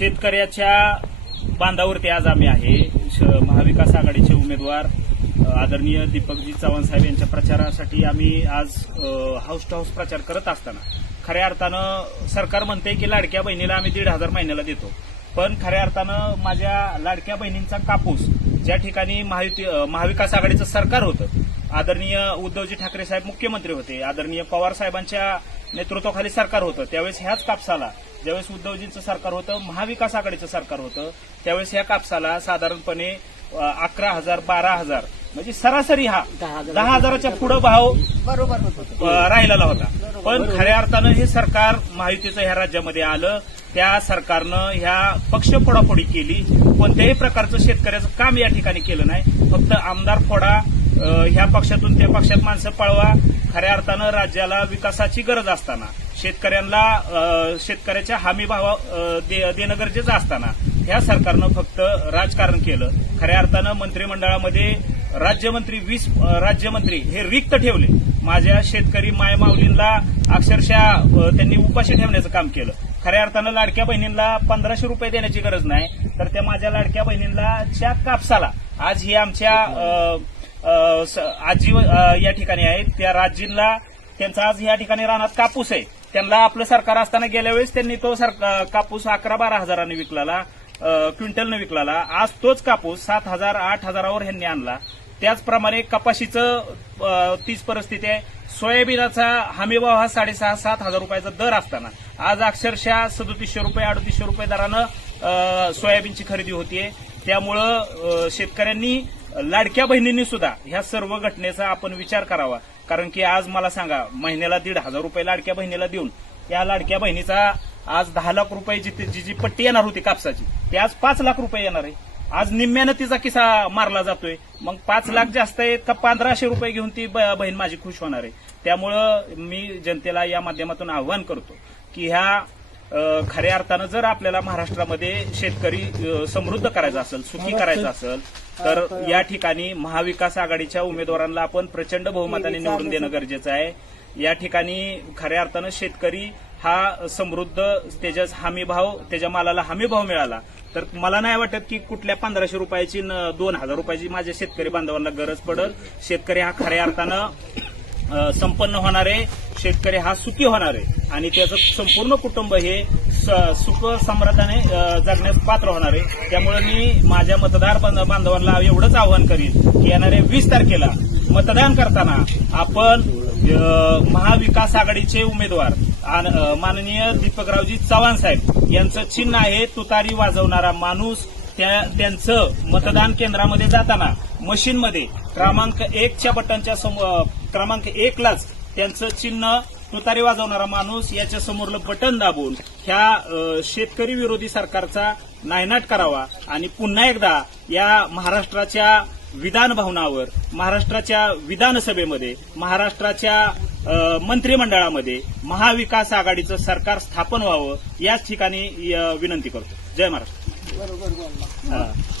शेतकऱ्याच्या बांधावरती आज आम्ही आहे. श- महाविकास आघाडीचे उमेदवार आदरणीय दीपकजी चव्हाण साहेब यांच्या प्रचारासाठी आम्ही आज हाऊस टू हाऊस प्रचार करत असताना खऱ्या अर्थानं सरकार म्हणते की लाडक्या बहिणीला आम्ही दीड हजार महिन्याला देतो. पण खऱ्या अर्थानं माझ्या लाडक्या बहिणींचा कापूस ज्या ठिकाणी महाविकास आघाडीचं सरकार होतं आदरणीय उद्धवजी ठाकरे साहेब मुख्यमंत्री होते आदरणीय पवार साहेबांच्या नेतृत्वाखाली सरकार होतं त्यावेळेस ह्याच कापसाला ज्यावेळेस उद्धवजींचं सरकार होतं महाविकास आघाडीचं सरकार होतं त्यावेळेस ह्या कापसाला साधारणपणे अकरा हजार बारा हजार म्हणजे सरासरी हा दहा हजार. दहा हजाराच्या पुढे भाव बरोबर. राहिलेला होता. पण खऱ्या अर्थानं हे सरकार महायुतीचं ह्या राज्यामध्ये आलं. त्या सरकारनं ह्या पक्ष फोडाफोडी केली. कोणत्याही प्रकारचं शेतकऱ्याचं काम या ठिकाणी केलं नाही. फक्त आमदार फोडा ह्या पक्षातून त्या पक्षात माणसं पळवा. खऱ्या अर्थानं राज्याला विकासाची गरज असताना. शेतकऱ्यांना शेतकऱ्याच्या हमीभाव दे- देणं गरजेचं असताना ह्या सरकारनं फक्त राजकारण केलं. खऱ्या अर्थानं मंत्रिमंडळामध्ये राज्यमंत्री वीस राज्यमंत्री हे रिक्त ठेवले. माझ्या शेतकरी मायमाऊलींना अक्षरशः त्यांनी उपाशी ठेवण्याचं काम केलं. खऱ्या अर्थानं लाडक्या बहिणींना पंधराशे रुपये देण्याची गरज नाही तर त्या माझ्या लाडक्या बहिणींना च्या कापसाला. आज ही आमच्या स- आजी या ठिकाणी आहेत. त्या राजींना त्यांचा आज या ठिकाणी रानात कापूस आहे. त्यांना आपलं सरकार असताना गेल्या वेळेस त्यांनी तो सर कापूस अकरा बारा हजाराने विकलाला क्विंटलनं विकलाला. आज तोच कापूस सात हजार आठ हजारावर ह्यांनी आणला. त्याचप्रमाणे कपाशीचं तीच परिस्थिती आहे. सोयाबीनाचा हमीभाव हा साडेसहा सात हजार रुपयाचा दर असताना. आज अक्षरशः सदोतीसशे रुपये अडतीसशे रुपये दरानं सोयाबीनची खरेदी होतीये. त्यामुळं शेतकऱ्यांनी लाडक्या बहिणींनी सुद्धा ह्या सर्व घटनेचा आपण विचार करावा. कारण की आज मला सांगा महिन्याला दीड हजार रुपये लाडक्या बहिणीला देऊन त्या लाडक्या बहिणीचा आज दहा लाख रुपये जी जी जी पट्टी येणार होती कापसाची ती आज पाच लाख रुपये येणार आहे. आज निम्म्यानं तिचा किसा मारला जातोय. मग पाच लाख जास्त आहेत का पंधराशे रुपये घेऊन ती ब- बहीण माझी खुश होणार आहे. त्यामुळं मी जनतेला या माध्यमातून आव्हान करतो की ह्या खऱ्या अर्थानं जर आपल्याला महाराष्ट्रामध्ये शेतकरी समृद्ध करायचा असेल सुखी करायचा असेल तर या ठिकाणी महाविकास आघाडीच्या उमेदवारांना आपण प्रचंड बहुमताने निवडून देणं गरजेचं आहे. या ठिकाणी खऱ्या अर्थानं शेतकरी हा समृद्ध त्याच्या हमी भाव त्याच्या मालाला हमी भाव मिळाला तर मला नाही वाटत की कुठल्या पंधराशे रुपयाची दोन हजार रुपयाची माझ्या शेतकरी बांधवांना गरज पडल. शेतकरी हा खऱ्या अर्थानं संपन्न होणारे शेतकरी हा सुखी होणार आहे. आणि त्याचं संपूर्ण कुटुंब हे स- सुख समृद्धाने जगण्यास पात्र होणार आहे. त्यामुळे मी माझ्या मतदार बांध- बांधवांना एवढंच आवाहन करीन की येणाऱ्या वीस तारखेला मतदान करताना आपण महाविकास आघाडीचे उमेदवार आन- माननीय दीपकरावजी चव्हाण साहेब यांचं चिन्ह आहे तुतारी वाजवणारा माणूस त्या त्यांचं मतदान केंद्रामध्ये जाताना मशीनमध्ये क्रमांक एकच्या बटनच्या क्रमांक एकलाच त्यांचं चिन्ह तुतारी वाजवणारा माणूस याच्या समोरलं बटन दाबून ह्या शेतकरी विरोधी सरकारचा नायनाट करावा आणि पुन्हा एकदा या महाराष्ट्राच्या विधान भवनावर महाराष्ट्राच्या विधानसभेमध्ये महाराष्ट्राच्या मंत्रिमंडळामध्ये महाविकास आघाडीचं सरकार स्थापन व्हावं याच ठिकाणी विनंती करतो. जय महाराष्ट्र.